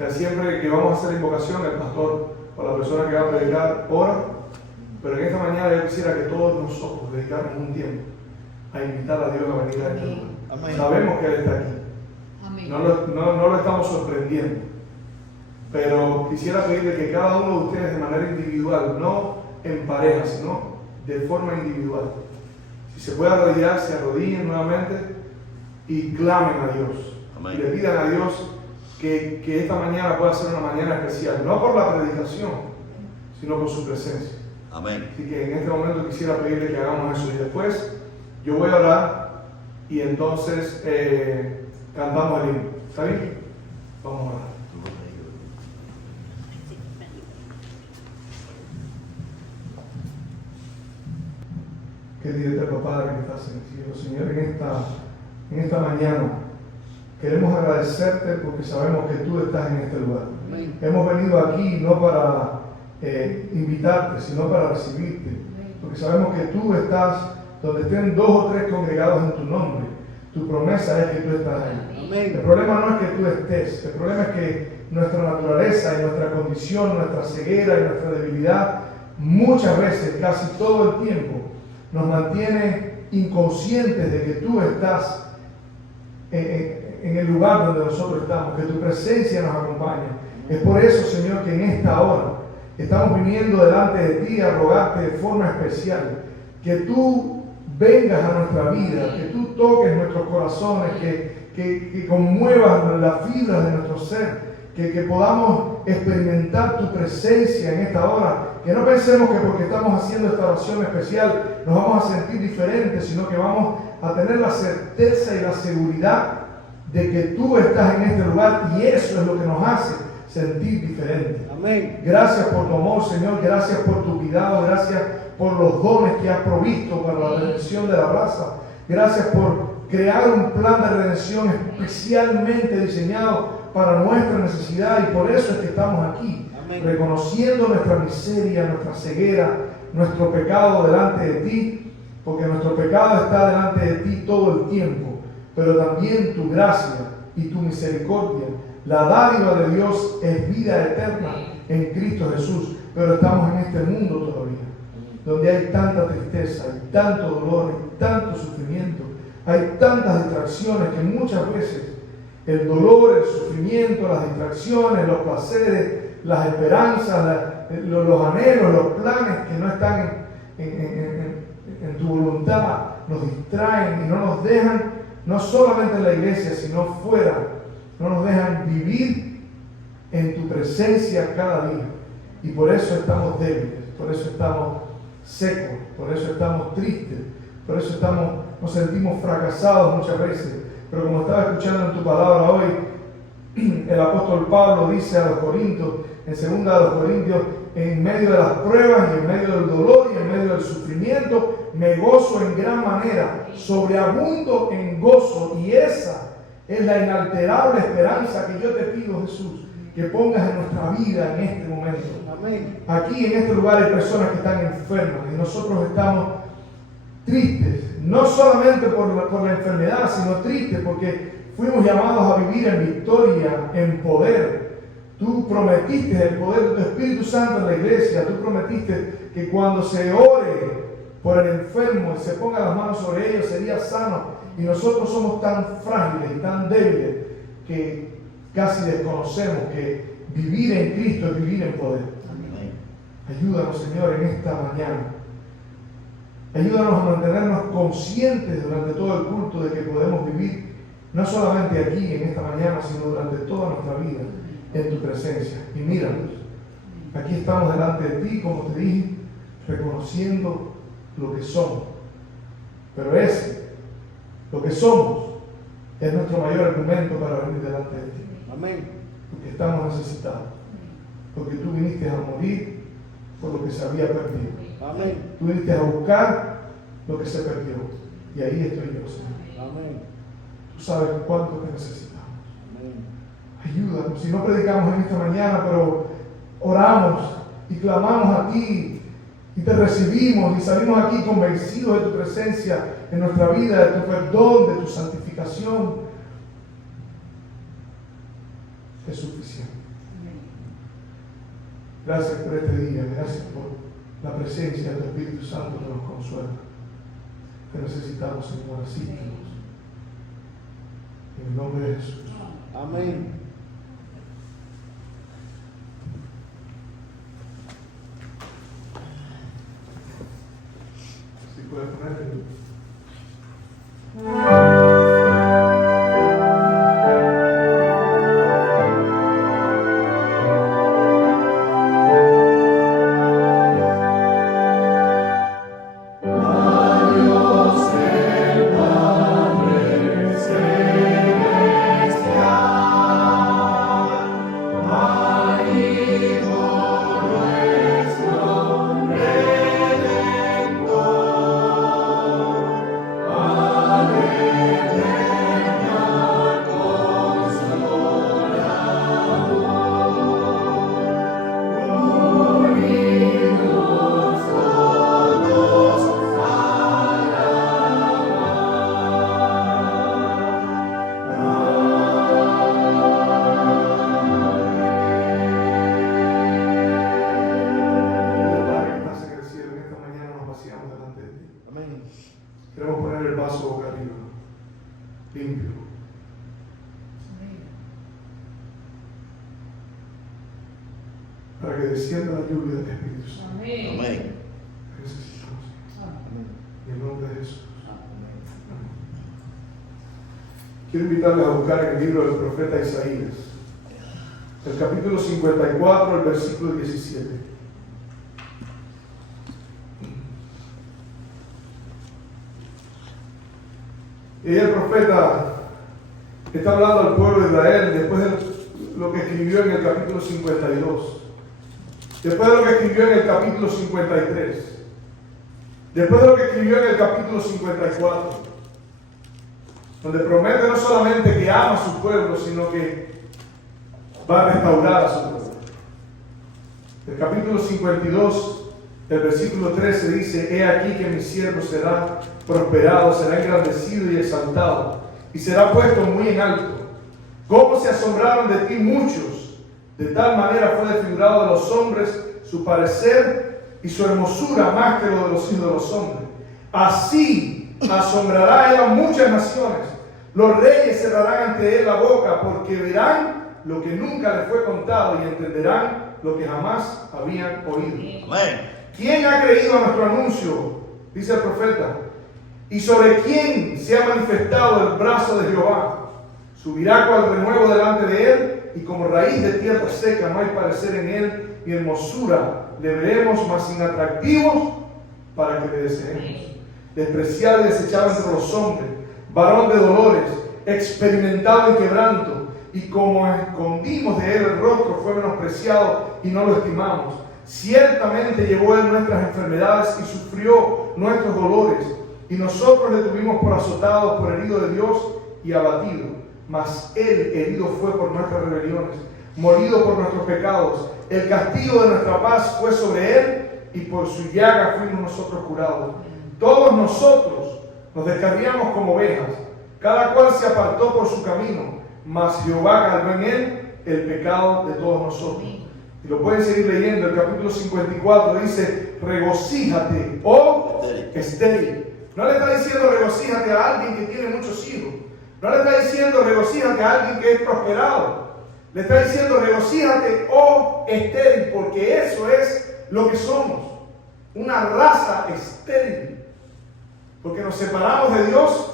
sea, siempre que vamos a hacer invocación, el pastor o la persona que va a predicar ora, pero en esta mañana yo quisiera que todos nosotros dedicáramos un tiempo a invitar a Dios a venir a este lugar. Amén. Sabemos que Él está aquí. Amén. No lo estamos sorprendiendo. Pero quisiera pedirle que cada uno de ustedes de manera individual, no en pareja, sino de forma individual, si se puede arrodillar, se arrodillen nuevamente y clamen a Dios. Amén. Y le pidan a Dios que esta mañana pueda ser una mañana especial, no por la predicación, sino por su presencia. Amén. Así que en este momento quisiera pedirle que hagamos eso y después yo voy a orar y entonces cantamos el himno. ¿Está bien? Vamos a orar. Querido Eterno Padre que estás en el cielo, Señor, en esta mañana queremos agradecerte porque sabemos que tú estás en este lugar. Amén. Hemos venido aquí no para invitarte, sino para recibirte, porque sabemos que tú estás donde estén 2 o 3 congregados en tu nombre. Tu promesa es que tú estás ahí. Amén. El problema no es que tú estés, el problema es que nuestra naturaleza y nuestra condición, nuestra ceguera y nuestra debilidad, muchas veces, casi todo el tiempo, nos mantiene inconscientes de que tú estás en el lugar donde nosotros estamos, que tu presencia nos acompaña. Es por eso, Señor, que en esta hora estamos viniendo delante de ti a rogarte de forma especial que tú vengas a nuestra vida, que tú toques nuestros corazones, que conmuevas las fibras de nuestro ser, que podamos experimentar tu presencia en esta hora. Que no pensemos que porque estamos haciendo esta oración especial nos vamos a sentir diferentes, sino que vamos a tener la certeza y la seguridad de que tú estás en este lugar y eso es lo que nos hace sentir diferentes. Amén. Gracias por tu amor, Señor, gracias por tu cuidado, gracias por los dones que has provisto para la redención de la raza. Gracias por crear un plan de redención especialmente diseñado para nuestra necesidad y por eso es que estamos aquí. Amén. Reconociendo nuestra miseria, nuestra ceguera, nuestro pecado delante de ti, porque nuestro pecado está delante de ti todo el tiempo, pero también tu gracia y tu misericordia. La dádiva de Dios es vida eterna en Cristo Jesús, pero estamos en este mundo todavía, donde hay tanta tristeza, hay tanto dolor, hay tanto sufrimiento, hay tantas distracciones que muchas veces el dolor, el sufrimiento, las distracciones, los placeres, las esperanzas, los anhelos, los planes que no están en tu voluntad, nos distraen y no nos dejan, no solamente en la iglesia, sino fuera, no nos dejan vivir en tu presencia cada día. Y por eso estamos débiles, por eso estamos secos, por eso estamos tristes, por eso nos sentimos fracasados muchas veces. Pero como estaba escuchando en tu palabra hoy, el apóstol Pablo dice a los Corintios, en 2 Corintios, en medio de las pruebas y en medio del dolor y en medio del sufrimiento, me gozo en gran manera, sobreabundo en gozo, y esa es la inalterable esperanza que yo te pido, Jesús, que pongas en nuestra vida en este momento. Amén. Aquí en este lugar hay personas que están enfermas y nosotros estamos tristes, no solamente por la enfermedad, sino tristes porque fuimos llamados a vivir en victoria, en poder. Tú prometiste el poder de tu Espíritu Santo en la iglesia, tú prometiste que cuando se ore por el enfermo y se ponga las manos sobre ellos sería sano, y nosotros somos tan frágiles y tan débiles que casi desconocemos que vivir en Cristo es vivir en poder. Amén. Ayúdanos, Señor, en esta mañana. Ayúdanos a mantenernos conscientes durante todo el culto de que podemos vivir no solamente aquí en esta mañana, sino durante toda nuestra vida en tu presencia. Y míranos, aquí estamos delante de ti, como te dije, reconociendo lo que somos. Pero lo que somos, es nuestro mayor argumento para venir delante de ti. Amén. Porque estamos necesitados. Porque tú viniste a morir por lo que se había perdido. Amén. Tú viniste a buscar lo que se perdió. Y ahí estoy yo, Señor. Amén. Tú sabes cuánto te necesitamos. Amén. Ayúdanos. Si no predicamos en esta mañana, pero oramos y clamamos a ti y te recibimos y salimos aquí convencidos de tu presencia en nuestra vida, de tu perdón, de tu santificación, es suficiente. Gracias por este día, gracias por la presencia de tu Espíritu Santo que nos consuela. Te necesitamos, Señor, asístenos. En el nombre de Jesús. Amén. Si puedes ponerle. Queremos poner el vaso boca arriba, limpio. Para que descienda la lluvia del Espíritu Santo. Amén. Necesitamos. Amén. En el nombre de Jesús. Amén. Quiero invitarles a buscar en el libro del profeta Isaías, el capítulo 54, el versículo 17. Y el profeta está hablando al pueblo de Israel después de lo que escribió en el capítulo 52, después de lo que escribió en el capítulo 53, después de lo que escribió en el capítulo 54, donde promete no solamente que ama a su pueblo, sino que va a restaurar a su pueblo. El capítulo 52, el versículo 13 dice: He aquí que mi siervo será prosperado, será engrandecido y exaltado, y será puesto muy en alto. Cómo se asombraron de ti muchos, de tal manera fue desfigurado de los hombres su parecer y su hermosura más que lo de los hijos de los hombres. Así asombrará él a muchas naciones. Los reyes cerrarán ante él la boca, porque verán lo que nunca les fue contado y entenderán lo que jamás habían oído. Amén. ¿Quién ha creído a nuestro anuncio? Dice el profeta. ¿Y sobre quién se ha manifestado el brazo de Jehová? Subirá cual renuevo delante de él, y como raíz de tierra seca no hay parecer en él, ni hermosura le veremos, mas inatractivos para que le deseemos. Despreciado y desechado entre los hombres, varón de dolores, experimentado en quebranto, y como escondimos de él el rostro, fue menospreciado y no lo estimamos. Ciertamente llevó él nuestras enfermedades y sufrió nuestros dolores, y nosotros le tuvimos por azotados, por herido de Dios y abatido. Mas él herido fue por nuestras rebeliones, molido por nuestros pecados. El castigo de nuestra paz fue sobre él, y por su llaga fuimos nosotros curados. Todos nosotros nos descarriamos como ovejas, cada cual se apartó por su camino, mas Jehová cargó en él el pecado de todos nosotros. Y lo pueden seguir leyendo, el capítulo 54 dice: regocíjate, oh estéril. No le está diciendo regocíjate a alguien que tiene muchos hijos. No le está diciendo regocíjate a alguien que es prosperado. Le está diciendo regocíjate, oh estéril, porque eso es lo que somos. Una raza estéril. Porque nos separamos de Dios,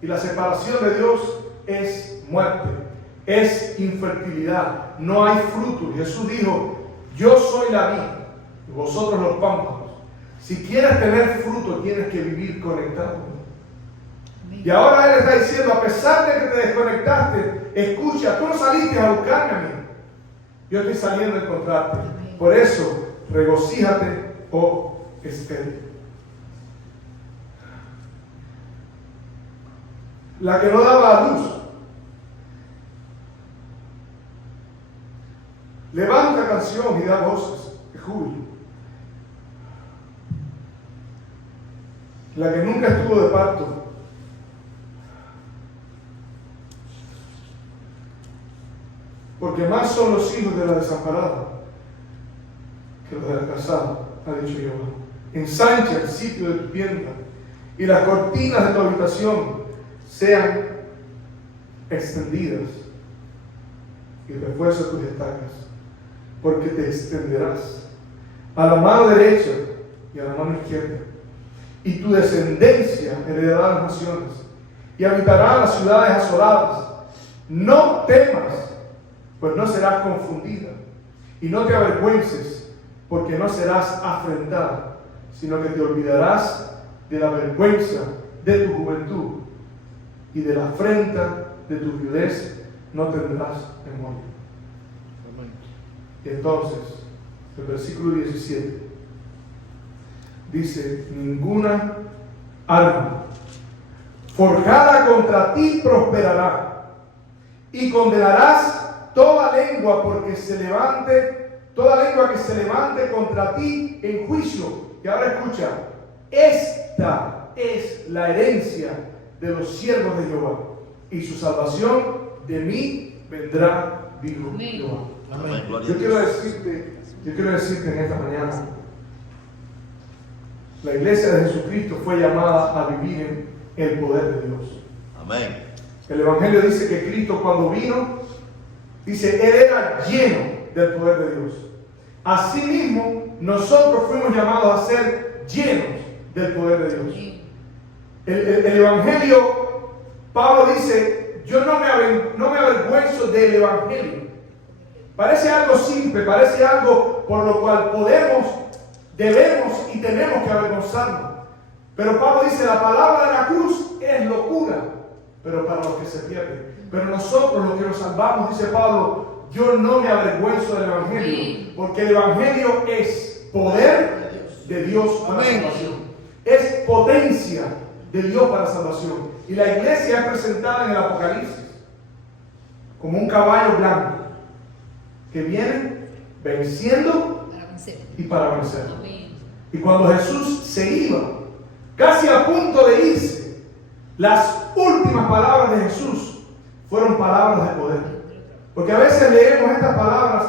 y la separación de Dios es muerte, es infertilidad, no hay fruto. Jesús dijo: yo soy la vid y vosotros los pámpanos. Si quieres tener fruto, tienes que vivir conectado. Y ahora Él está diciendo: a pesar de que te desconectaste, escucha, tú no saliste a buscarme a mí, yo estoy saliendo a encontrarte. Por eso, regocíjate, oh estéril. La que no daba a luz, levanta canción y da voces de júbilo. La que nunca estuvo de parto, porque más son los hijos de la desamparada. que los del casado, ha dicho Jehová. Ensancha el sitio de tu tienda y las cortinas de tu habitación sean extendidas y refuerza tus estacas, porque te extenderás a la mano derecha y a la mano izquierda, y tu descendencia heredará las naciones y habitará las ciudades asoladas. No temas, pues no serás confundida, y no te avergüences, porque no serás afrentada, sino que te olvidarás de la vergüenza de tu juventud, y de la afrenta de tu viudez no tendrás memoria. Y entonces, el versículo 17 dice: ninguna arma forjada contra ti prosperará, y condenarás toda lengua que se levante contra ti en juicio. Y ahora escucha: esta es la herencia de los siervos de Jehová, y su salvación de mí vendrá, dijo Jehová. Amén. Yo quiero decirte en esta mañana, la iglesia de Jesucristo fue llamada a vivir en el poder de Dios. Amén. El Evangelio dice que Cristo, cuando vino, dice, Él era lleno del poder de Dios. Asimismo, nosotros fuimos llamados a ser llenos del poder de Dios. El Evangelio, Pablo dice, yo no me avergüenzo del Evangelio. Parece algo simple, parece algo por lo cual debemos y tenemos que avergonzarnos. Pero Pablo dice, la palabra de la cruz es locura, pero para los que se pierden. Pero nosotros, los que nos salvamos, dice Pablo, yo no me avergüenzo del Evangelio, porque el Evangelio es poder de Dios para salvación. Es potencia de Dios para salvación. Y la iglesia es presentada en el Apocalipsis como un caballo blanco que viene venciendo y para vencer. Y cuando Jesús se iba, casi a punto de irse, las últimas palabras de Jesús fueron palabras de poder. Porque a veces leemos estas palabras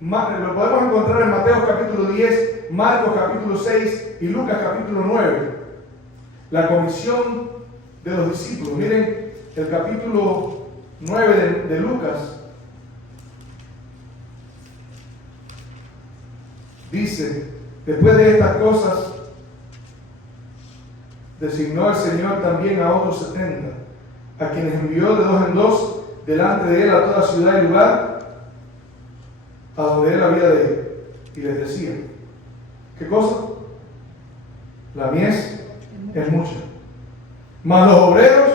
lo podemos encontrar en Mateo capítulo 10, Marcos capítulo 6 y Lucas capítulo 9. La comisión de los discípulos. Miren el capítulo 9 de Lucas. Dice, después de estas cosas, designó el Señor también a otros 70, a quienes envió de dos en dos delante de él a toda ciudad y lugar a donde él había de ir. Y les decía, ¿qué cosa? La mies es mucha, mas los obreros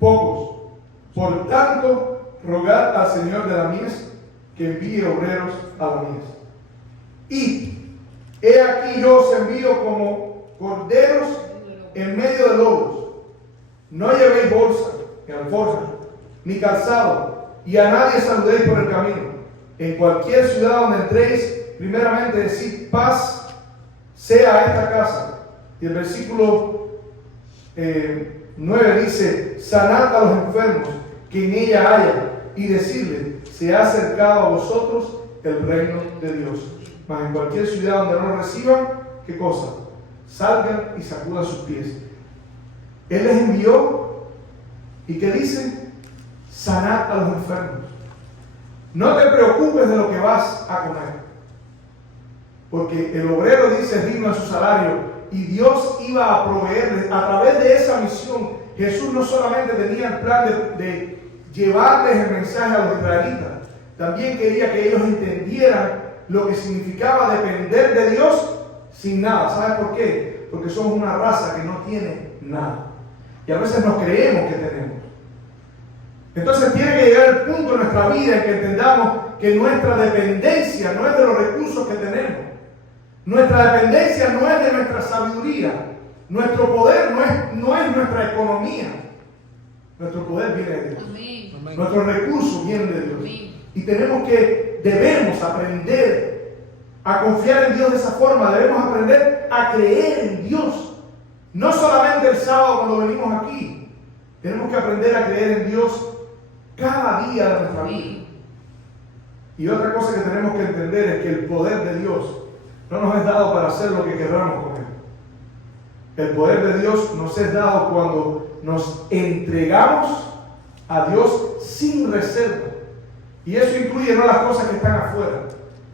pocos. Por tanto, rogad al Señor de la mies que envíe obreros a la mies. Y he aquí yo os envío como corderos en medio de lobos. No llevéis bolsa, ni alforja, ni calzado, y a nadie saludéis por el camino. En cualquier ciudad donde entréis, primeramente decid, paz sea a esta casa. Y el versículo 9 dice, sanad a los enfermos que en ella haya, y decirle, se ha acercado a vosotros el reino de Dios. Mas en cualquier ciudad donde no reciban, ¿qué cosa? Salgan y sacudan sus pies. Él les envió, ¿y qué dice? Sanad a los enfermos. No te preocupes de lo que vas a comer, porque el obrero dice es digno de su salario, y Dios iba a proveerles. A través de esa misión, Jesús no solamente tenía el plan de llevarles el mensaje a los israelitas, también quería que ellos entendieran lo que significaba depender de Dios sin nada. ¿Sabes por qué? Porque somos una raza que no tiene nada, y a veces nos creemos que tenemos. Entonces tiene que llegar el punto en nuestra vida en que entendamos que nuestra dependencia no es de los recursos que tenemos. Nuestra dependencia no es de nuestra sabiduría. Nuestro poder no es nuestra economía. Nuestro poder viene de Dios. Amén. Nuestros recursos vienen de Dios. Amén. Y debemos aprender a confiar en Dios de esa forma. Debemos aprender a creer en Dios. No solamente el sábado cuando venimos aquí. Tenemos que aprender a creer en Dios cada día de nuestra vida. Y otra cosa que tenemos que entender es que el poder de Dios no nos es dado para hacer lo que queramos con Él. El poder de Dios nos es dado cuando nos entregamos a Dios sin reserva. Y eso incluye no las cosas que están afuera,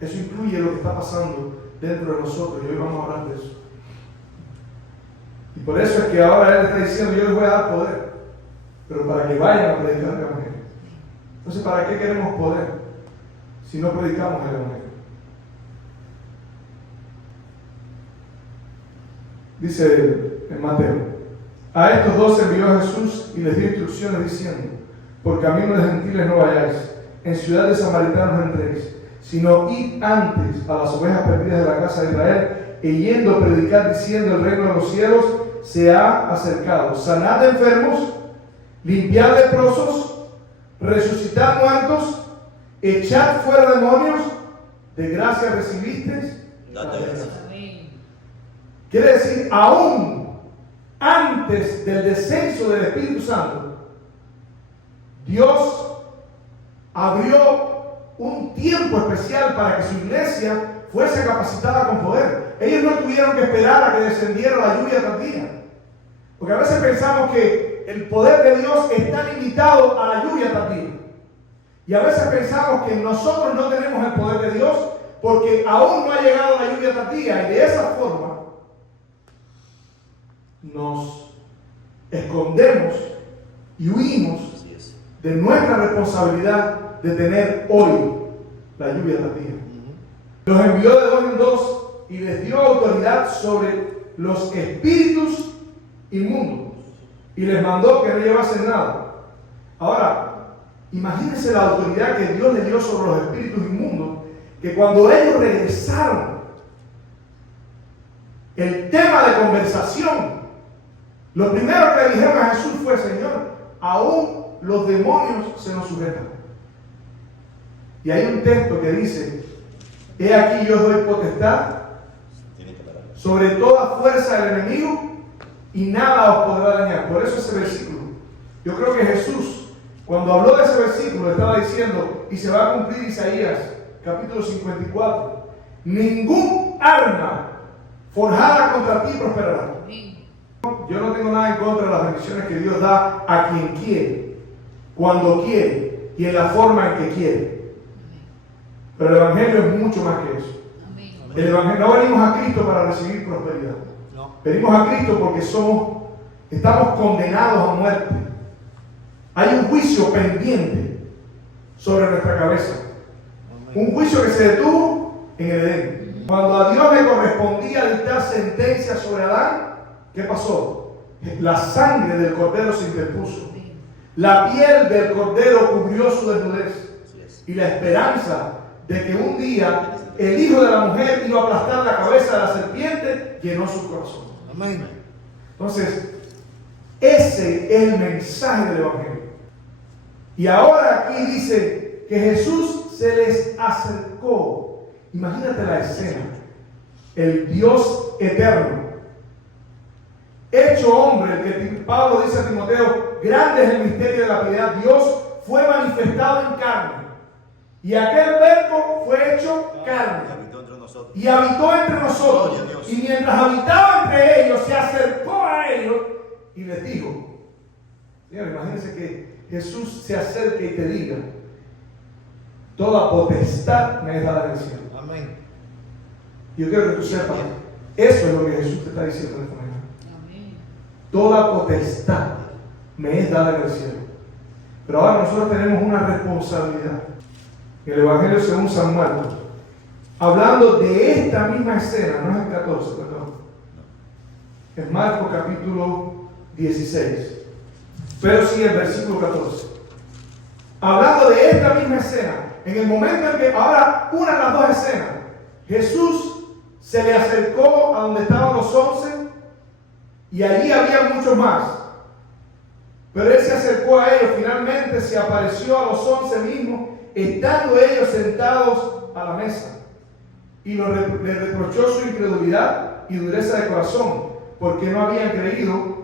eso incluye lo que está pasando dentro de nosotros. Y hoy vamos a hablar de eso. Y por eso es que ahora Él está diciendo: yo les voy a dar poder, pero para que vayan a predicar el Evangelio. Entonces, ¿para qué queremos poder si no predicamos el Evangelio? Dice en Mateo: a estos 12 envió Jesús y les dio instrucciones diciendo: por camino de gentiles no vayáis, en ciudad de samaritanos no entréis, sino id antes a las ovejas perdidas de la casa de Israel, e yendo a predicar diciendo: el reino de los cielos se ha acercado. Sanad enfermos, limpiad leprosos, resucitad muertos, echad fuera demonios, de gracia recibisteis, dad gracias. Quiere decir, aún antes del descenso del Espíritu Santo, Dios abrió un tiempo especial para que su iglesia fuese capacitada con poder. Ellos no tuvieron que esperar a que descendiera la lluvia tardía. Porque a veces pensamos que el poder de Dios está limitado a la lluvia tardía. Y a veces pensamos que nosotros no tenemos el poder de Dios porque aún no ha llegado la lluvia tardía. Y de esa forma nos escondemos y huimos de nuestra responsabilidad de tener hoy la lluvia tardía. Los envió de dos en dos y les dio autoridad sobre los espíritus inmundos y les mandó que no llevasen nada. Ahora, imagínense la autoridad que Dios le dio sobre los espíritus inmundos, que cuando ellos regresaron, el tema de conversación, lo primero que le dijeron a Jesús fue: Señor, aún los demonios se nos sujetan. Y hay un texto que dice: he aquí yo doy potestad sobre toda fuerza del enemigo y nada os podrá dañar. Por eso ese versículo, yo creo que Jesús, cuando habló de ese versículo, estaba diciendo, y se va a cumplir Isaías capítulo 54, ningún arma forjada contra ti prosperará. Yo no tengo nada en contra de las bendiciones que Dios da a quien quiere, cuando quiere y en la forma en que quiere. Pero el Evangelio es mucho más que eso. El Evangelio, no venimos a Cristo para recibir prosperidad. Venimos a Cristo porque estamos condenados a muerte. Hay un juicio pendiente sobre nuestra cabeza. Un juicio que se detuvo en el Edén. Cuando a Dios le correspondía dictar sentencia sobre Adán, ¿qué pasó? La sangre del cordero se interpuso. La piel del cordero cubrió su desnudez. Y la esperanza de que un día el hijo de la mujer iba a aplastar la cabeza de la serpiente llenó su corazón. Amén. Entonces, ese es el mensaje del Evangelio. Y ahora aquí dice que Jesús se les acercó. Imagínate la escena. El Dios eterno, hecho hombre, que Pablo dice a Timoteo: grande es el misterio de la piedad. Dios fue manifestado en carne. Y aquel verbo fue hecho carne. Y habitó entre nosotros. Y mientras habitaba entre ellos, se acercó a ellos y les dijo: mira, imagínense que Jesús se acerque y te diga: toda potestad me es dada en el cielo. Amén. Yo quiero que tú sepas, eso es lo que Jesús te está diciendo en esta mañana. Amén. Toda potestad me es dada en el cielo. Pero ahora nosotros tenemos una responsabilidad. El Evangelio según San Marcos, hablando de esta misma escena, no es el 14, perdón. Es Marcos capítulo 16. Pero sí el versículo 14. Hablando de esta misma escena, en el momento en que ahora una de las dos escenas, Jesús se le acercó a donde estaban los 11 y allí había muchos más. Pero él se acercó a ellos, finalmente se apareció a los 11 mismos, estando ellos sentados a la mesa. Y le reprochó su incredulidad y dureza de corazón, porque no habían creído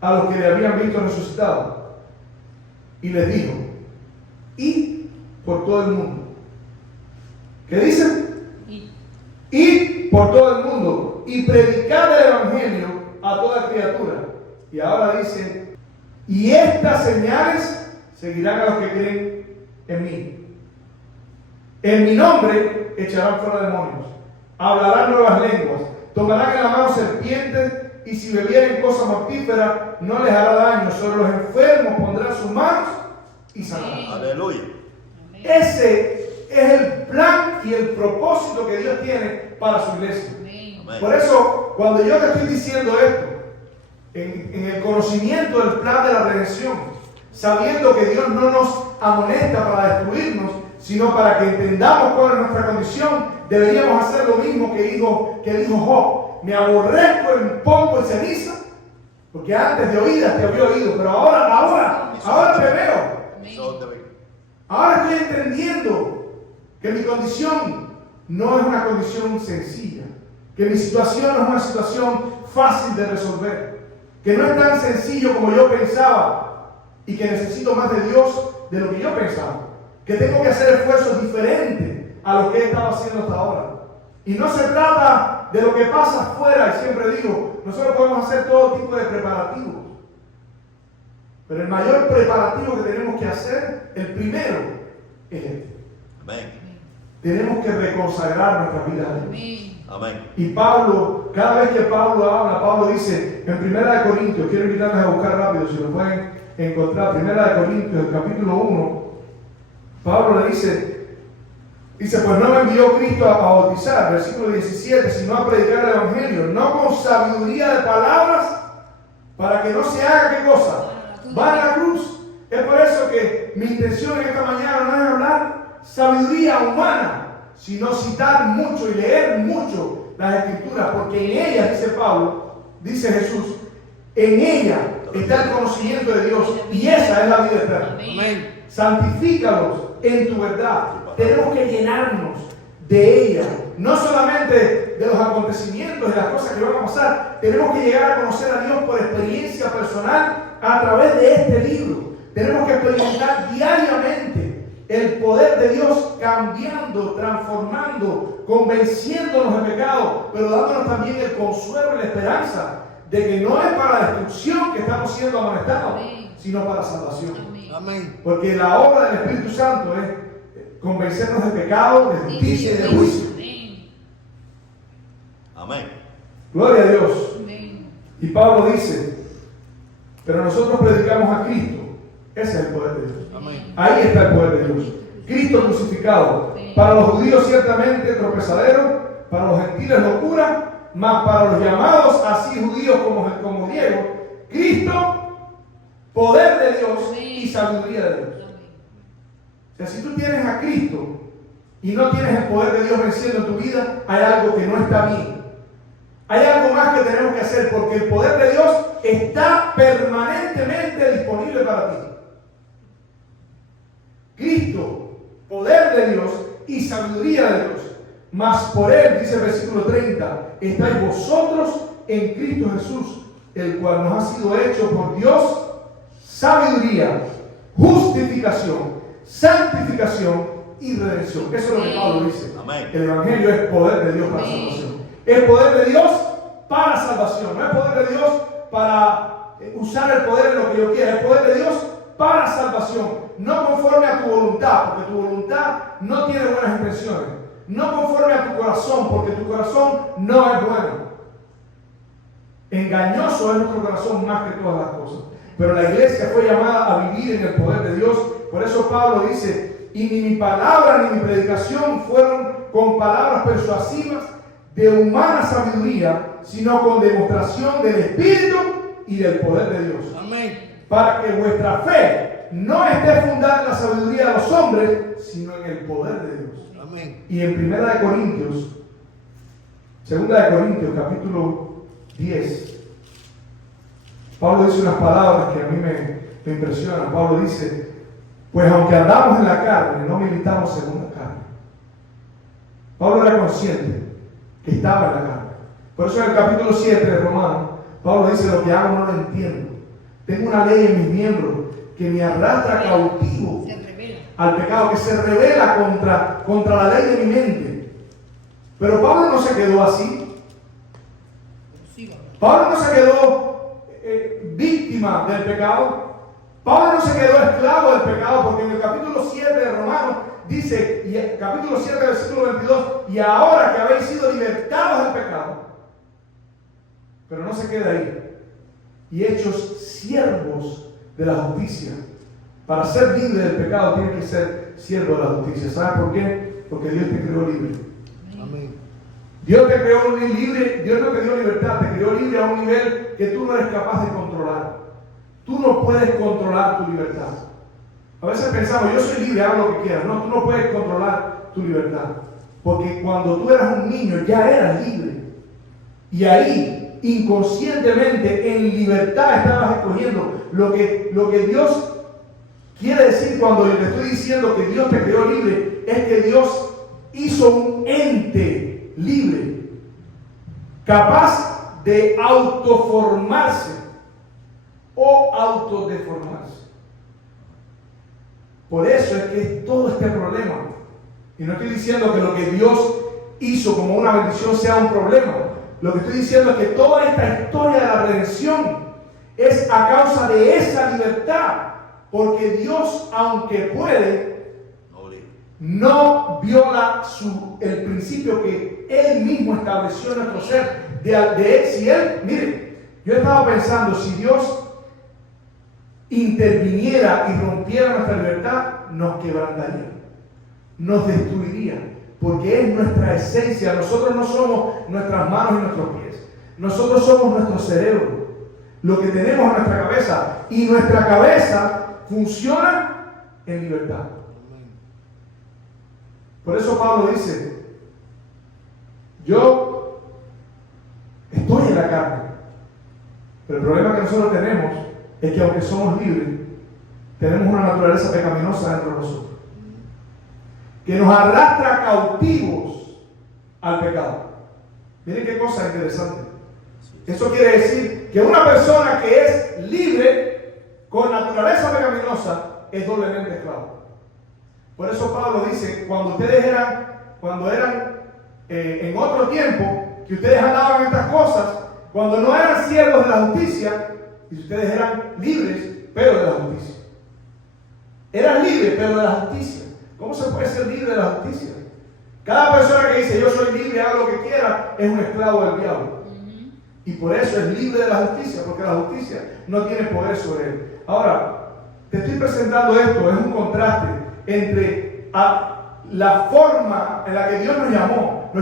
a los que le habían visto resucitado. Y les dijo: id por todo el mundo ¿Qué dice? Y por todo el mundo y predicar el evangelio a toda criatura. Y ahora dice, y estas señales seguirán a los que creen en mí. En mi nombre echarán fuera demonios, hablarán nuevas lenguas, tomarán en la mano serpientes, y si bebieren cosas mortíferas no les hará daño. Sobre los enfermos pondrán sus manos y sanarán. Aleluya. Ese es el plan y el propósito que Dios tiene para su iglesia. Amén. Por eso, cuando yo te estoy diciendo esto, en el conocimiento del plan de la redención, sabiendo que Dios no nos amonesta para destruirnos, sino para que entendamos cuál es nuestra condición, deberíamos hacer lo mismo que dijo Job. Me aborrezco en polvo y ceniza, porque antes de oídas te había oído, pero ahora te veo. Ahora estoy entendiendo que mi condición no es una condición sencilla, que mi situación no es una situación fácil de resolver, que no es tan sencillo como yo pensaba y que necesito más de Dios de lo que yo pensaba, que tengo que hacer esfuerzos diferentes a lo que he estado haciendo hasta ahora. Y no se trata de lo que pasa afuera, y siempre digo, nosotros podemos hacer todo tipo de preparativos, pero el mayor preparativo que tenemos que hacer, el primero, es este. Amén. Tenemos que reconsagrar nuestra vida a Dios. Amén. Y Pablo, cada vez que Pablo habla, Pablo dice en 1 Corintios, quiero invitarles a buscar rápido, si lo pueden encontrar, 1 Corintios, el capítulo 1, Pablo le dice, pues no me envió Cristo a bautizar, versículo 17, sino a predicar el evangelio, no con sabiduría de palabras, para que no se haga, ¿qué cosa? Va a la cruz. Es por eso que mi intención en esta mañana no es hablar sabiduría humana, sino citar mucho y leer mucho las Escrituras, porque en ellas, dice Pablo, dice Jesús, en ella está el conocimiento de Dios, y esa es la vida eterna. Amén. Santifícalos en tu verdad. Tenemos que llenarnos de ella, no solamente de los acontecimientos, de las cosas que van a pasar. Tenemos que llegar a conocer a Dios por experiencia personal a través de este libro. Tenemos que experimentar diariamente el poder de Dios cambiando, transformando, convenciéndonos de pecado, pero dándonos también el consuelo y la esperanza de que no es para la destrucción que estamos siendo amonestados, sino para la salvación. Amén. Porque la obra del Espíritu Santo es convencernos de pecado, de justicia y de juicio. Amén. Gloria a Dios. Y Pablo dice, pero nosotros predicamos a Cristo. Ese es el poder de Dios. Amén. Ahí está el poder de Dios. Cristo crucificado. Para los judíos ciertamente tropezadero, para los gentiles locura, mas para los llamados así judíos como griegos, Cristo, poder de Dios y sabiduría de Dios. O sea, si tú tienes a Cristo y no tienes el poder de Dios venciendo en tu vida, hay algo que no está bien. Hay algo más que tenemos que hacer, porque el poder de Dios está permanentemente disponible para ti. Cristo, poder de Dios y sabiduría de Dios. Mas por Él, dice el versículo 30, estáis vosotros en Cristo Jesús, el cual nos ha sido hecho por Dios sabiduría, justificación, santificación y redención. Eso es lo que Pablo dice. Amén. El Evangelio es poder de Dios para salvación. Es poder de Dios para salvación. No es poder de Dios para usar el poder en lo que yo quiera. Es poder de Dios para salvación. No conforme a tu voluntad, porque tu voluntad no tiene buenas intenciones. No conforme a tu corazón, porque tu corazón no es bueno. Engañoso es nuestro corazón más que todas las cosas. Pero la iglesia fue llamada a vivir en el poder de Dios. Por eso Pablo dice, y ni mi palabra ni mi predicación fueron con palabras persuasivas de humana sabiduría, sino con demostración del Espíritu y del poder de Dios. Amén. Para que vuestra fe no esté fundada en la sabiduría de los hombres, sino en el poder de Dios. Amén. Y en 2 Corintios, capítulo 10, Pablo dice unas palabras que a mí me impresionan. Pablo dice, pues aunque andamos en la carne, no militamos según la carne. Pablo era consciente que estaba en la carne. Por eso en el capítulo 7 de Romanos, Pablo dice, lo que hago no lo entiendo. Tengo una ley en mis miembros que me arrastra cautivo al pecado, que se revela contra la ley de mi mente. Pero Pablo no se quedó así. Pablo no se quedó víctima del pecado. Pablo no se quedó esclavo del pecado, porque en el capítulo 7 de Romanos dice, y capítulo 7, versículo 22, y ahora que habéis sido libertados del pecado, pero no se queda ahí, y hechos siervos de la justicia. Para ser libre del pecado tiene que ser siervo de la justicia. ¿Sabes por qué? Porque Dios te creó libre. Amén. Dios te creó libre, Dios no te dio libertad, te creó libre a un nivel que tú no eres capaz de controlar. Tú no puedes controlar tu libertad. A veces pensamos, yo soy libre, hago lo que quieras. No, tú no puedes controlar tu libertad. Porque cuando tú eras un niño ya eras libre. Y ahí, inconscientemente, en libertad estabas escogiendo. Lo que Dios quiere decir cuando yo te estoy diciendo que Dios te creó libre, es que Dios hizo un ente libre, capaz de autoformarse o autodeformarse. Por eso es que es todo este problema. Y no estoy diciendo que lo que Dios hizo como una bendición sea un problema. Lo que estoy diciendo es que toda esta historia de la redención es a causa de esa libertad. Porque Dios, aunque puede, no viola el principio que Él mismo estableció en nuestro ser. Si Él, mire, yo estaba pensando, si Dios interviniera y rompiera nuestra libertad, nos quebrantaría, nos destruiría, porque es nuestra esencia. Nosotros no somos nuestras manos y nuestros pies, nosotros somos nuestro cerebro, lo que tenemos en nuestra cabeza, y nuestra cabeza funciona en libertad. Por eso Pablo dice, yo estoy en la carne, pero el problema que nosotros tenemos es que aunque somos libres, tenemos una naturaleza pecaminosa dentro de nosotros, que nos arrastra cautivos al pecado. Miren qué cosa interesante. Eso quiere decir que una persona que es libre con naturaleza pecaminosa es doblemente esclavo. Por eso Pablo dice, cuando eran en otro tiempo, que ustedes andaban en estas cosas, cuando no eran siervos de la justicia, y ustedes eran libres, pero de la justicia. Eran libres, pero de la justicia. ¿Cómo se puede ser libre de la justicia? Cada persona que dice yo soy libre, hago lo que quiera, es un esclavo del diablo. Y por eso es libre de la justicia, porque la justicia no tiene poder sobre él. Ahora, te estoy presentando esto, es un contraste entre la forma en la que Dios nos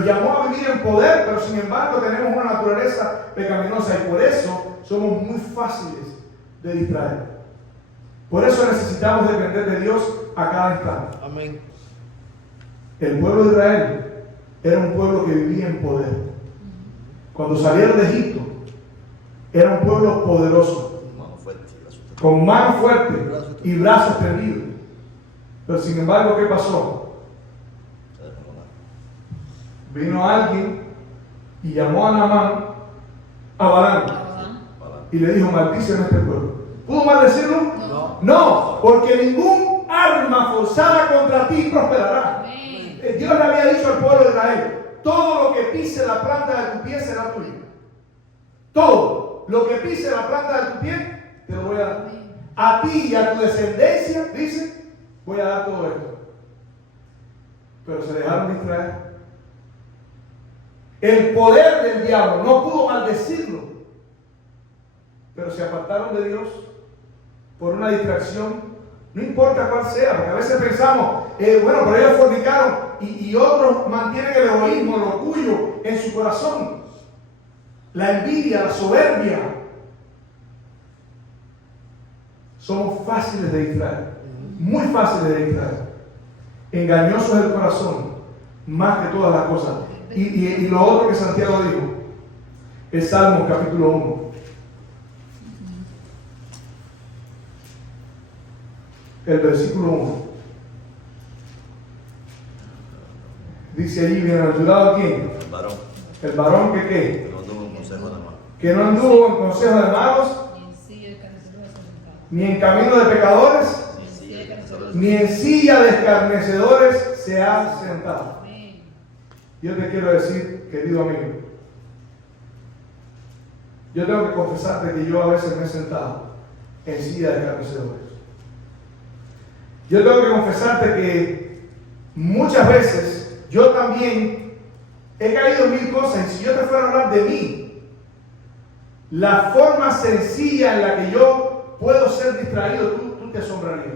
llamó a vivir en poder, pero sin embargo tenemos una naturaleza pecaminosa, y por eso somos muy fáciles de distraer. Por eso necesitamos depender de Dios a cada instante. Amén. El pueblo de Israel era un pueblo que vivía en poder. Cuando salieron de Egipto, era un pueblo poderoso, con mano fuerte y brazos tendidos. Pero sin embargo, ¿qué pasó? Vino alguien y llamó a Naamán, a Balán, y le dijo, maldíceme a este pueblo. ¿Pudo maldecirlo? No. No, porque ningún arma forzada contra ti prosperará. Dios le había dicho al pueblo de Israel, todo lo que pise la planta de tu pie será tuyo. Todo lo que pise la planta de tu pie, te lo voy a dar. A ti y a tu descendencia, dice, voy a dar todo esto. Pero se dejaron distraer. El poder del diablo no pudo maldecirlo, pero se apartaron de Dios por una distracción, no importa cuál sea, porque a veces pensamos, bueno, pero ellos fornicaron y otros mantienen el egoísmo, el orgullo en su corazón, la envidia, la soberbia. Somos fáciles de distraer, muy fáciles de distraer, engañosos del corazón, más que todas las cosas. Y lo otro que Santiago dijo, es Salmos capítulo 1. El versículo 1. Dice allí, bienaventurado ¿quién? El varón. El varón que ¿qué? Que no anduvo en consejo de malos. Que no anduvo en consejo de malos, ni en camino de pecadores, Ni sigue en consejo de ni en silla de escarnecedores se ha sentado. Yo te quiero decir, querido amigo, yo tengo que confesarte que yo a veces me he sentado en silla de escarnecedores. Yo tengo que confesarte que muchas veces yo también he caído en mil cosas, y si yo te fuera a hablar de mí, la forma sencilla en la que yo puedo ser distraído, tú te asombrarías.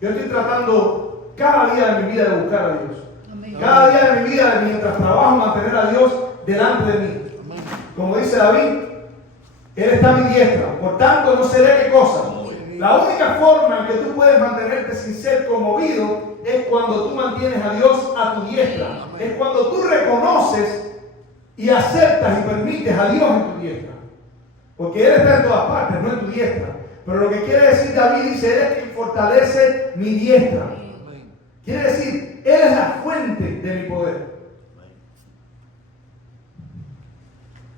Yo estoy tratando cada día de mi vida de buscar a Dios. Cada día de mi vida, mientras trabajo, mantener a Dios delante de mí. Como dice David, Él está a mi diestra, por tanto no seré qué cosa. La única forma en que tú puedes mantenerte sin ser conmovido es cuando tú mantienes a Dios a tu diestra. Es cuando tú reconoces y aceptas y permites a Dios en tu diestra. Porque Él está en todas partes, no en tu diestra. Pero lo que quiere decir David, dice, Él es quien fortalece mi diestra. Quiere decir, Él es la fuente de mi poder.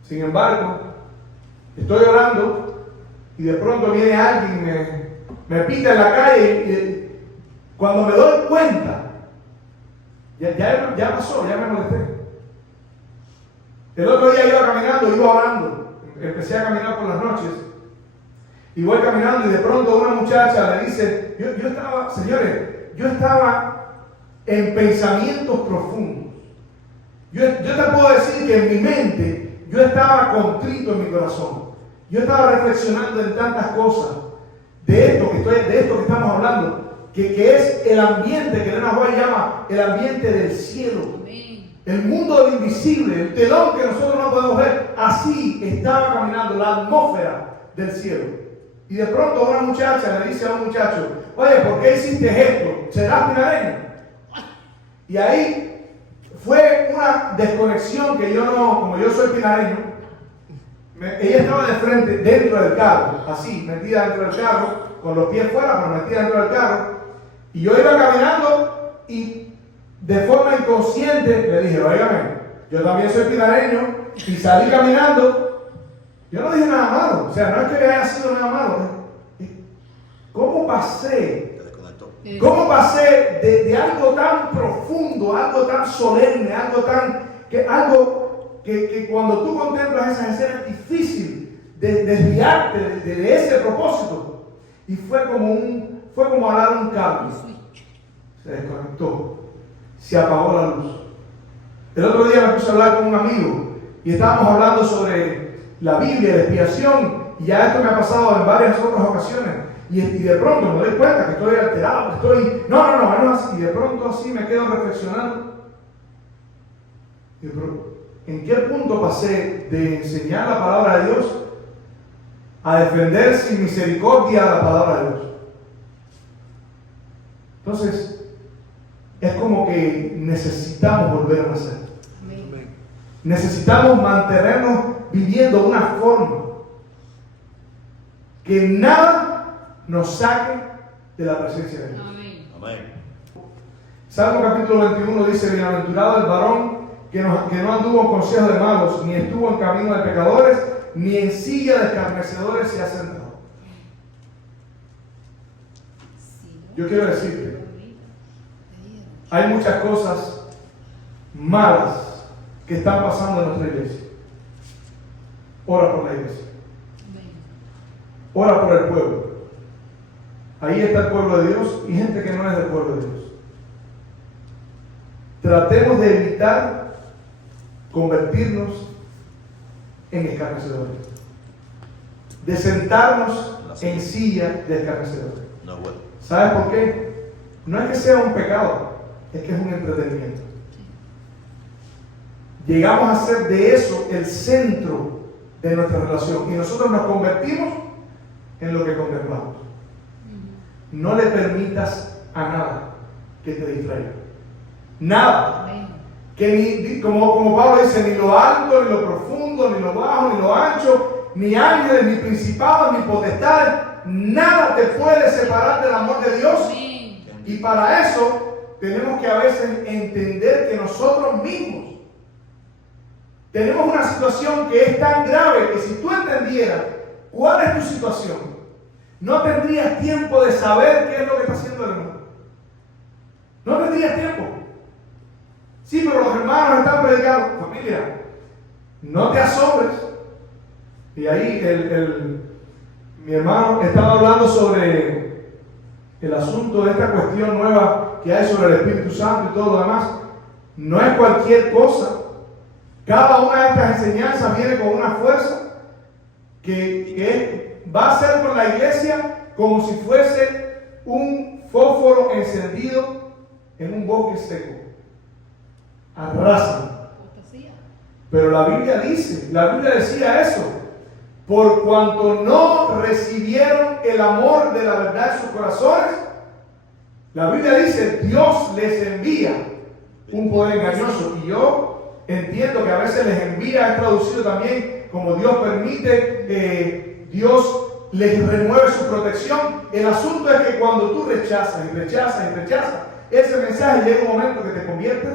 Sin embargo, estoy orando y de pronto viene alguien y me pita en la calle y cuando me doy cuenta, ya pasó, ya me molesté. El otro día iba caminando, iba orando, empecé a caminar por las noches y voy caminando y de pronto una muchacha le dice, yo estaba en pensamientos profundos. Yo te puedo decir que en mi mente yo estaba contrito en mi corazón. Yo estaba reflexionando en tantas cosas de esto que estamos hablando, que es el ambiente que Elena White llama el ambiente del cielo. Amén. El mundo del invisible, el telón que nosotros no podemos ver. Así estaba caminando la atmósfera del cielo. Y de pronto una muchacha le dice a un muchacho, oye, ¿por qué hiciste esto? ¿Serás pinareño? Y ahí fue una desconexión que yo no, como yo soy pinareño, ella estaba de frente, dentro del carro, así, metida dentro del carro, con los pies fuera, pero metida dentro del carro. Y yo iba caminando y de forma inconsciente le dije, óigame, yo también soy pinareño, y salí caminando. Yo no dije nada malo, o sea, no es que haya sido nada malo. ¿Cómo pasé? ¿Cómo pasé de algo tan profundo, algo tan solemne, algo que cuando tú contemplas esas escenas es difícil de desviarte de ese propósito? Y fue como alar un cable. Se desconectó, se apagó la luz. El otro día me puse a hablar con un amigo y estábamos hablando sobre la Biblia, la expiación, y ya esto me ha pasado en varias otras ocasiones. Y de pronto me doy cuenta que estoy alterado, no es así. Y de pronto así me quedo reflexionando. ¿En qué punto pasé de enseñar la palabra de Dios a defender sin misericordia la palabra de Dios? Entonces, es como que necesitamos volver a nacer. Amén. Necesitamos mantenernos viviendo una forma que nada nos saque de la presencia de Dios. Amén. Salmo capítulo 21 dice, bienaventurado el varón que no anduvo en consejo de malos, ni estuvo en camino de pecadores, ni en silla de escarnecedores se ha sentado. Yo quiero decirte, hay muchas cosas malas que están pasando en nuestra iglesia. Ora por la iglesia. Ora por el pueblo. Ahí está el pueblo de Dios y gente que no es del pueblo de Dios. Tratemos de evitar convertirnos en escarnecedores, de sentarnos en silla de escarnecedores. No, bueno. ¿Sabes por qué? No es que sea un pecado, es que es un entretenimiento. Llegamos a hacer de eso el centro de nuestra relación y nosotros nos convertimos en lo que contemplamos. No le permitas a nada que te distraiga. Nada. Que como Pablo dice, ni lo alto, ni lo profundo, ni lo bajo, ni lo ancho, ni ángeles, ni principados, ni potestades, nada te puede separar del amor de Dios. Y para eso tenemos que a veces entender que nosotros mismos tenemos una situación que es tan grave que si tú entendieras cuál es tu situación, no tendrías tiempo de saber qué es lo que está haciendo el mundo. No tendrías tiempo. Sí, pero los hermanos están predicando. Familia, no te asombres. Y ahí mi hermano estaba hablando sobre el asunto de esta cuestión nueva que hay sobre el Espíritu Santo y todo lo demás. No es cualquier cosa. Cada una de estas enseñanzas viene con una fuerza que va a ser por la iglesia como si fuese un fósforo encendido en un bosque seco. Arrasan. Pero la Biblia decía eso. Por cuanto no recibieron el amor de la verdad en sus corazones, la Biblia dice, Dios les envía un poder engañoso. Y yo entiendo que a veces les envía, es traducido también como Dios permite, Dios les remueve su protección. El asunto es que cuando tú rechazas y rechazas y rechazas ese mensaje, llega un momento que te conviertes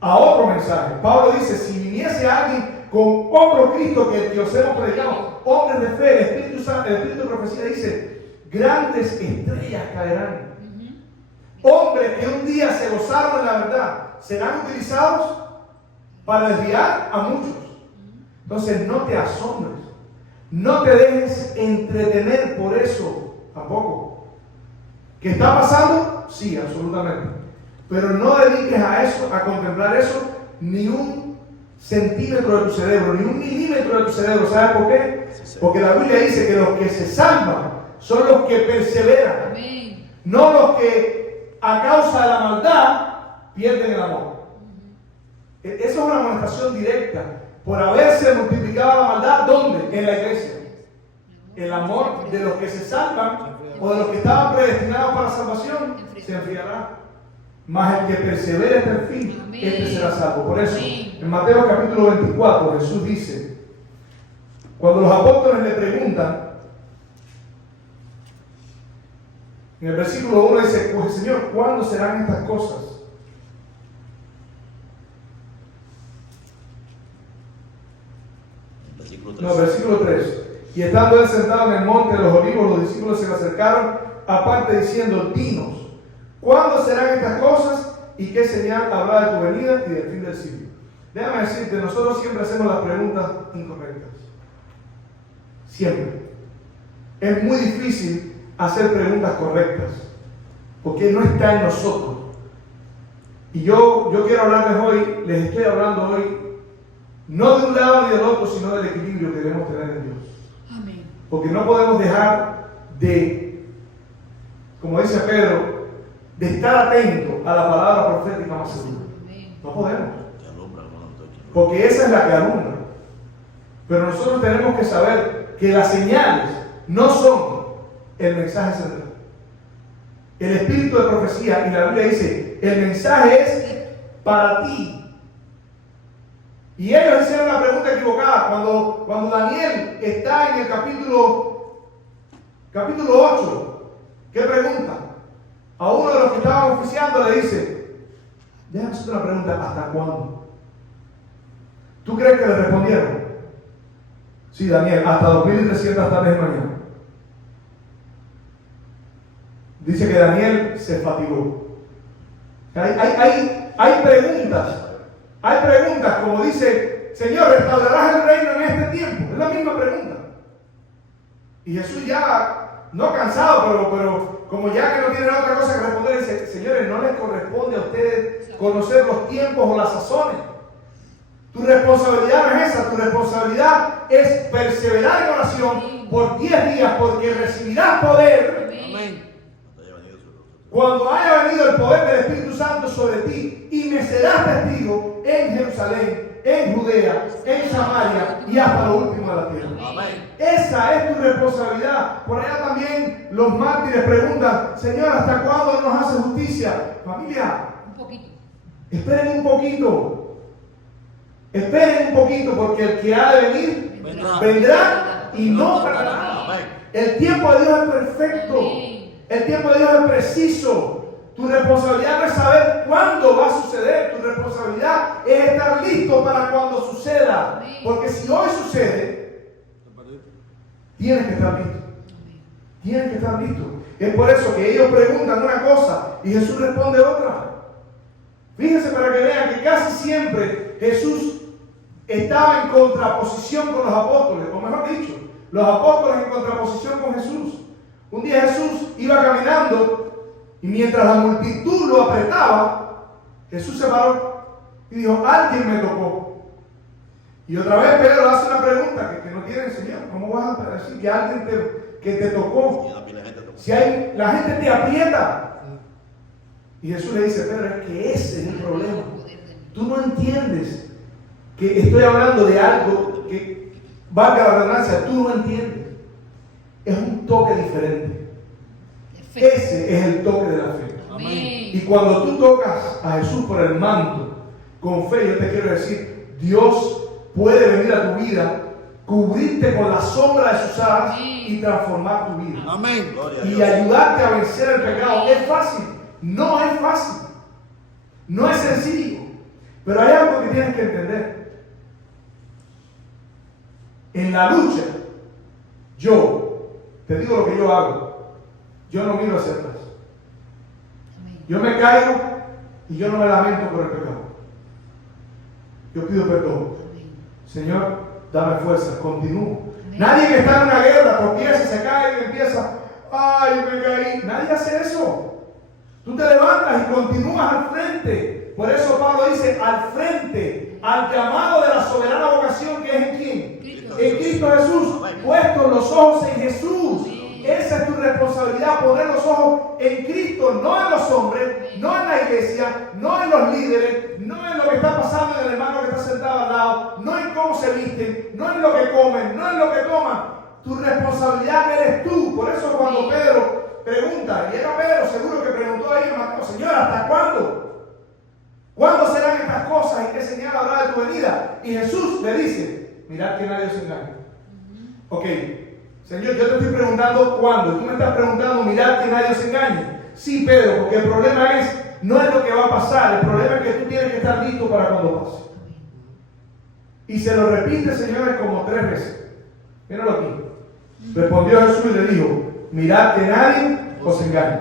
a otro mensaje. Pablo dice, si viniese alguien con otro Cristo que el que os hemos predicado, hombres de fe, el Espíritu Santo, el Espíritu de profecía dice, grandes estrellas caerán. Hombres que un día se gozaron de la verdad, serán utilizados para desviar a muchos. Entonces no te asombres, no te dejes entretener por eso tampoco. ¿Qué está pasando? Sí, absolutamente. Pero no dediques a eso, a contemplar eso, ni un centímetro de tu cerebro, ni un milímetro de tu cerebro. ¿Sabes por qué? Porque la Biblia dice que los que se salvan son los que perseveran. Amén. No los que a causa de la maldad pierden el amor. Esa es una amonestación directa por haberse multiplicado la maldad. ¿Dónde? En la iglesia. El amor de los que se salvan o de los que estaban predestinados para la salvación se enfriará. Mas el que persevere hasta el fin, este será salvo. Por eso, en Mateo capítulo 24, Jesús dice, cuando los apóstoles le preguntan, en el versículo 1 dice, pues Señor, ¿cuándo serán estas cosas? Versículo 3. Y estando él sentado en el monte de los olivos, los discípulos se le acercaron aparte diciendo, dinos, ¿cuándo serán estas cosas y qué señal habrá de tu venida y del fin del siglo? Déjame decirte, nosotros siempre hacemos las preguntas incorrectas. Siempre. Es muy difícil hacer preguntas correctas porque no está en nosotros. Y yo quiero hablarles hoy, les estoy hablando hoy, no de un lado ni del otro, sino del equilibrio que debemos tener en Dios. Amén. Porque no podemos dejar de, como dice Pedro, de estar atento a la palabra profética más segura. No podemos. Porque esa es la que alumbra. Pero nosotros tenemos que saber que las señales no son el mensaje central. El espíritu de profecía, y la Biblia dice, el mensaje es para ti. Y ellos hicieron la pregunta equivocada. Cuando Daniel está en el capítulo 8, ¿qué pregunta? A uno de los que estaban oficiando le dice, déjame hacer una pregunta, ¿hasta cuándo? ¿Tú crees que le respondieron? Sí, Daniel, hasta 2300 tardes de mañana. Dice que Daniel se fatigó. Hay preguntas. Hay preguntas como dice, Señor, ¿restaurarás el reino en este tiempo? Es la misma pregunta. Y Jesús ya, no cansado, pero como ya que no tienen otra cosa que responder, dice, señores, no les corresponde a ustedes conocer los tiempos o las sazones. Tu responsabilidad no es esa, tu responsabilidad es perseverar en oración por 10 días, porque recibirás poder. Amén. Cuando haya venido el poder del Espíritu Santo sobre ti, y me serás testigo en Jerusalén, en Judea, en Samaria y hasta lo último de la tierra. Amén. Esa es tu responsabilidad. Por allá también los mártires preguntan, Señor, ¿hasta cuándo nos hace justicia? Familia, un poquito. Esperen un poquito. Esperen un poquito, porque el que ha de venir vendrá y no tardará. El tiempo de Dios es perfecto. El tiempo de Dios es preciso. Tu responsabilidad no es saber cuándo va a suceder. Tu responsabilidad es estar listo para cuando suceda. Porque si hoy sucede, tienes que estar listo. Tienes que estar listo. Es por eso que ellos preguntan una cosa y Jesús responde otra. Fíjense para que vean que casi siempre Jesús estaba en contraposición con los apóstoles, o mejor dicho, los apóstoles en contraposición con Jesús. Un día Jesús iba caminando y mientras la multitud lo apretaba, Jesús se paró y dijo, alguien me tocó. Y otra vez Pedro hace una pregunta que no tiene, Señor, ¿cómo vas a decir que alguien te tocó? Si la gente te aprieta. Y Jesús le dice, Pedro, es que ese es el problema. Tú no entiendes que estoy hablando de algo que, valga la redundancia, tú no entiendes. Es un toque diferente. Ese es el toque de la fe. Amén. Y cuando tú tocas a Jesús por el manto, con fe, yo te quiero decir, Dios puede venir a tu vida, cubrirte con la sombra de sus alas y transformar tu vida. Amén. Y ayudarte a vencer el pecado. Es fácil. No es fácil. No es sencillo. Pero hay algo que tienes que entender. En la lucha, yo te digo lo que yo hago. Yo no miro hacia atrás. Yo me caigo y yo no me lamento por el pecado. Yo pido perdón. Señor, dame fuerza, continúo. Nadie que está en una guerra tropieza, se cae y empieza, ay, me caí. Nadie hace eso. Tú te levantas y continúas al frente. Por eso Pablo dice, al frente, al llamado de la soberana vocación que es en quién. En Cristo Jesús. Puestos los ojos en Jesús. Esa es tu responsabilidad, poner los ojos en Cristo, no en los hombres, no en la iglesia, no en los líderes, no en lo que está pasando en el hermano que está sentado al lado, no en cómo se visten, no en lo que comen, no en lo que toman. Tu responsabilidad eres tú. Por eso cuando Pedro pregunta, y era Pedro seguro que preguntó a ellos, Mateo, Señor, ¿hasta cuándo? ¿Cuándo serán estas cosas y qué señal habrá de tu venida? Y Jesús le dice, mirad que nadie os engañe. Ok. Señor, yo te estoy preguntando cuándo. Tú me estás preguntando, mirad que nadie os engañe. Sí, Pedro, porque el problema no es lo que va a pasar. El problema es que tú tienes que estar listo para cuando pase. Y se lo repite, señores, como 3 veces. Míralo aquí. Respondió Jesús y le dijo, mirad que nadie os engañe.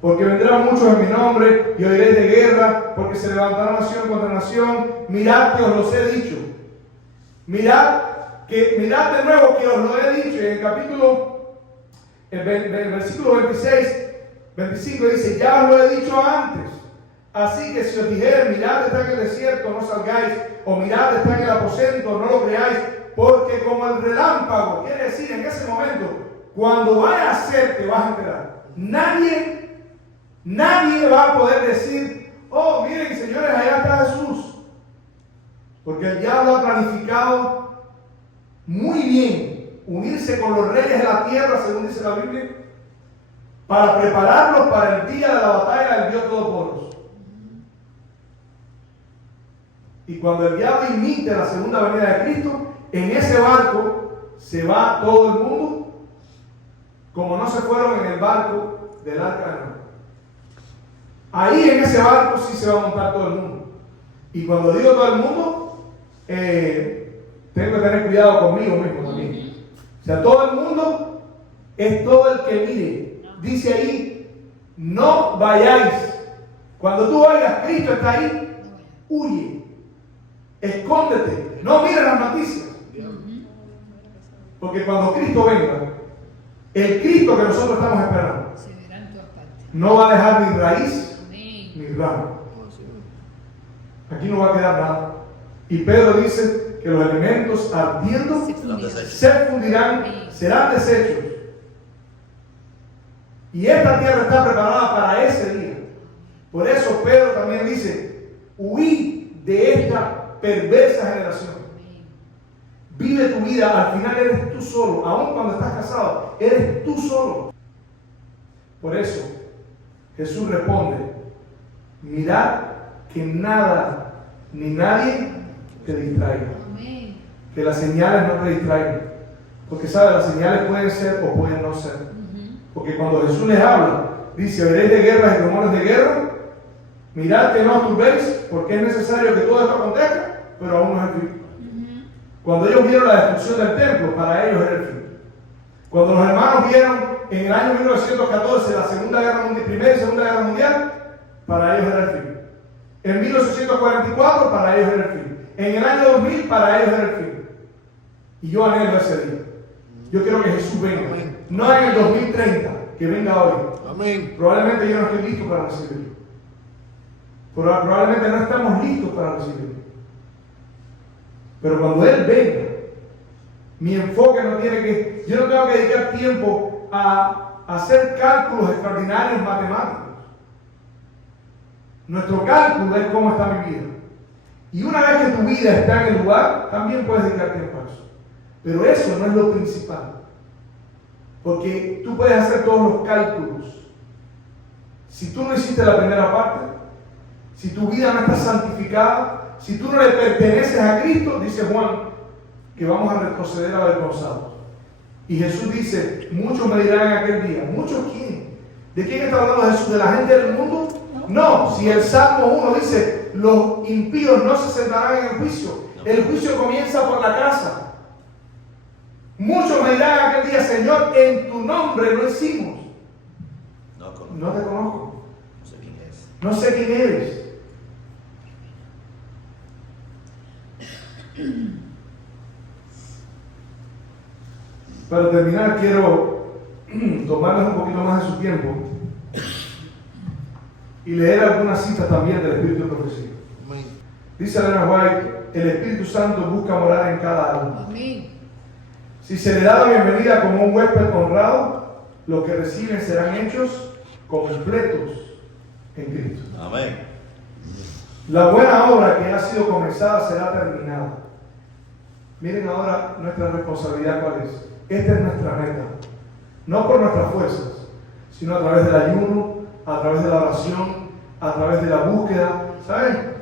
Porque vendrán muchos en mi nombre y oiréis de guerra, porque se levantará nación contra nación. Mirad que os los he dicho. Mirad de nuevo que os lo he dicho. En el versículo 25 dice, ya os lo he dicho antes. Así que si os dijere, mirad está en el desierto, no salgáis, o mirad está en el aposento, no lo creáis, porque como el relámpago, quiere decir en ese momento, cuando vaya a ser, te vas a enterar. Nadie va a poder decir, oh, miren señores, allá está Jesús. Porque el diablo ha planificado muy bien unirse con los reyes de la tierra, según dice la Biblia, para prepararlos para el día de la batalla del Dios Todopoderoso. Y cuando el diablo imite la segunda venida de Cristo, en ese barco se va todo el mundo, como no se fueron en el barco del arca de Noé. Ahí en ese barco sí se va a montar todo el mundo. Y cuando digo todo el mundo, tengo que tener cuidado conmigo mismo también. O sea, todo el mundo es todo el que mire. Dice ahí, no vayáis. Cuando tú oigas, Cristo está ahí, huye. Escóndete. No mires las noticias. Porque cuando Cristo venga, el Cristo que nosotros estamos esperando, no va a dejar ni raíz ni rama. Aquí no va a quedar nada. Y Pedro dice que los alimentos ardiendo se fundirán, serán desechos. Y esta tierra está preparada para ese día. Por eso Pedro también dice, huí de esta perversa generación. Vive tu vida, al final eres tú solo. Aun cuando estás casado, eres tú solo. Por eso Jesús responde, mirad que nada ni nadie te distraiga. Que las señales no te distraigan. Porque sabes, las señales pueden ser o pueden no ser. Porque cuando Jesús les habla, dice, oiréis de guerras y rumores de guerra, mirad que no os turbéis, porque es necesario que todo esto acontezca, pero aún no es el fin. Cuando ellos vieron la destrucción del templo, para ellos era el fin. Cuando los hermanos vieron en el año 1914, la Primera y Segunda Guerra Mundial, para ellos era el fin. En 1844, para ellos era el fin. En el año 2000, para ellos era el fin. Y yo anhelo ese día. Yo quiero que Jesús venga. No en el 2030, que venga hoy. Amén. Probablemente yo no estoy listo para recibirlo. Probablemente no estamos listos para recibirlo. Pero cuando Él venga, mi enfoque no tiene que... Yo no tengo que dedicar tiempo a hacer cálculos extraordinarios matemáticos. Nuestro cálculo es cómo está mi vida. Y una vez que tu vida está en el lugar, también puedes dedicar tiempo a eso. Pero eso no es lo principal. Porque tú puedes hacer todos los cálculos. Si tú no hiciste la primera parte, si tu vida no está santificada, si tú no le perteneces a Cristo, dice Juan, que vamos a retroceder avergonzados. Y Jesús dice, muchos me dirán en aquel día. ¿Muchos quién? ¿De quién está hablando Jesús? ¿De la gente del mundo? No, si el Salmo 1 dice, los impíos no se sentarán en el juicio. El juicio comienza por la casa. Muchos me dirán aquel día, Señor, en tu nombre lo hicimos. No te conozco. No sé quién es. No sé quién eres. Para terminar, quiero tomarles un poquito más de su tiempo y leer algunas citas también del Espíritu de Profecía. Amén. Dice Elena White, el Espíritu Santo busca morar en cada alma. Amén. Si se le da la bienvenida como un huésped honrado, los que reciben serán hechos completos en Cristo. Amén. La buena obra que ha sido comenzada será terminada. Miren ahora nuestra responsabilidad cuál es. Esta es nuestra meta. No por nuestras fuerzas, sino a través del ayuno, a través de la oración, a través de la búsqueda. ¿Saben?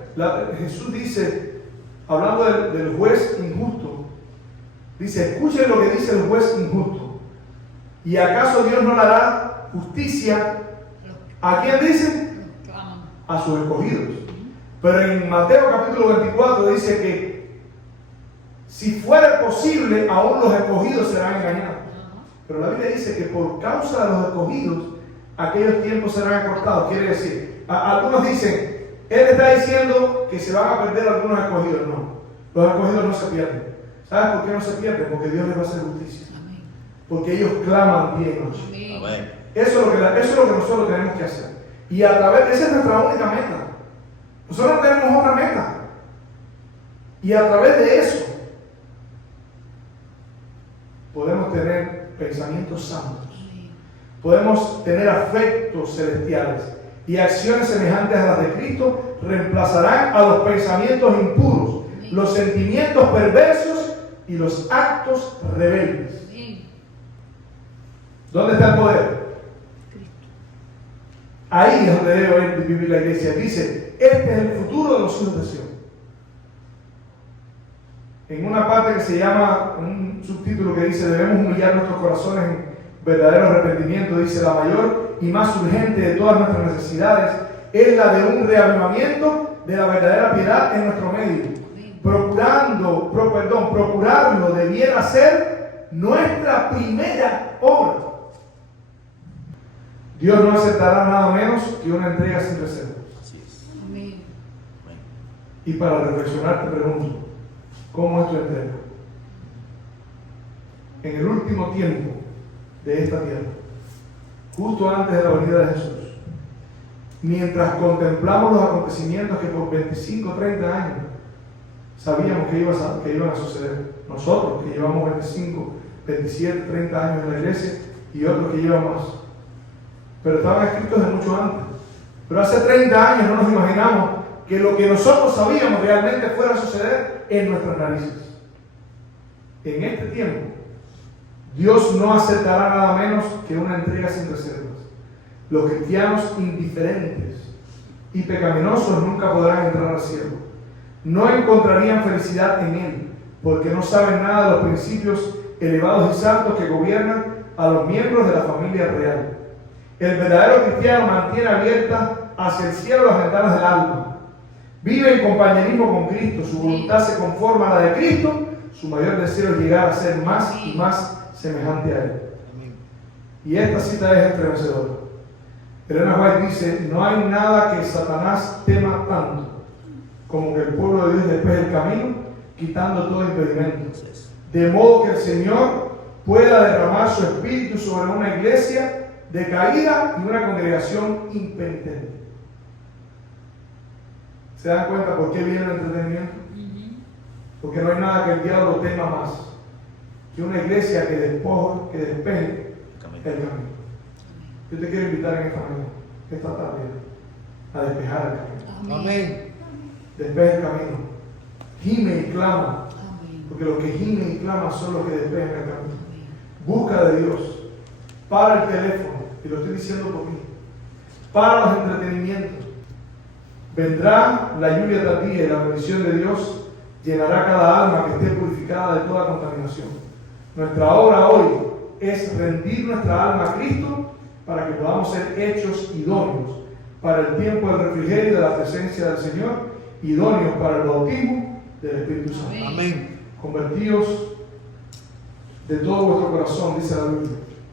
Jesús dice, hablando del juez injusto, dice, escuchen lo que dice el juez injusto. ¿Y acaso Dios no le hará justicia? ¿A quién dice? A sus escogidos. Pero en Mateo capítulo 24 dice que si fuera posible, aún los escogidos serán engañados. Pero la Biblia dice que por causa de los escogidos, aquellos tiempos serán acortados. Quiere decir, algunos dicen, Él está diciendo que se van a perder algunos escogidos. No, los escogidos no se pierden. ¿Sabes por qué no se pierden? Porque Dios les va a hacer justicia. Porque ellos claman día y noche. Amén. Eso es lo que nosotros tenemos que hacer. Y a través de esa es nuestra única meta. Nosotros no tenemos otra meta. Y a través de eso podemos tener pensamientos santos. Podemos tener afectos celestiales. Y acciones semejantes a las de Cristo reemplazarán a los pensamientos impuros, los sentimientos perversos y los actos rebeldes. ¿Dónde está el poder? Ahí es donde debe vivir la iglesia. Dice, este es el futuro de los hijos de Sion. En una parte que se llama, un subtítulo que dice, debemos humillar nuestros corazones en verdadero arrepentimiento, dice, la mayor y más urgente de todas nuestras necesidades es la de un reavivamiento de la verdadera piedad en nuestro medio. Procurarlo debiera ser nuestra primera obra. Dios no aceptará nada menos que una entrega sin reservas. Así es. Amén. Amén. Y para reflexionar te pregunto, ¿cómo es tu entrega? En el último tiempo de esta tierra, justo antes de la venida de Jesús, mientras contemplamos los acontecimientos que por 25 o 30 años sabíamos que iban a suceder, nosotros que llevamos 25, 27, 30 años en la iglesia y otros que llevan más, pero estaban escritos de mucho antes. Pero hace 30 años no nos imaginamos que lo que nosotros sabíamos realmente fuera a suceder en nuestras narices. En este tiempo, Dios no aceptará nada menos que una entrega sin reservas. Los cristianos indiferentes y pecaminosos nunca podrán entrar al cielo. No encontrarían felicidad en Él, porque no saben nada de los principios elevados y santos que gobiernan a los miembros de la familia real. El verdadero cristiano mantiene abiertas hacia el cielo las ventanas del alma. Vive en compañerismo con Cristo, su voluntad se conforma a la de Cristo, su mayor deseo es llegar a ser más y más semejante a Él. Amén. Y esta cita es estremecedora. Elena White dice, no hay nada que Satanás tema tanto como que el pueblo de Dios despeje el camino, quitando todo impedimento. Yes. De modo que el Señor pueda derramar su espíritu sobre una iglesia decaída y una congregación impenitente. ¿Se dan cuenta por qué viene el entretenimiento? Porque no hay nada que el diablo tema más que una iglesia que despeje el camino. Yo te quiero invitar en esta tarde, a despejar el camino. Amén. Despeje el camino. Gime y clama, Amén. porque los que gimen y claman son los que despejan el camino. Busca de Dios. Para el teléfono, y lo estoy diciendo por mí. Para los entretenimientos. Vendrá la lluvia tardía y la bendición de Dios llenará cada alma que esté purificada de toda contaminación. Nuestra obra hoy es rendir nuestra alma a Cristo para que podamos ser hechos idóneos para el tiempo del refrigerio y de la presencia del Señor, idóneos para el bautismo del Espíritu Santo. Amén. Convertíos de todo vuestro corazón, dice la Biblia,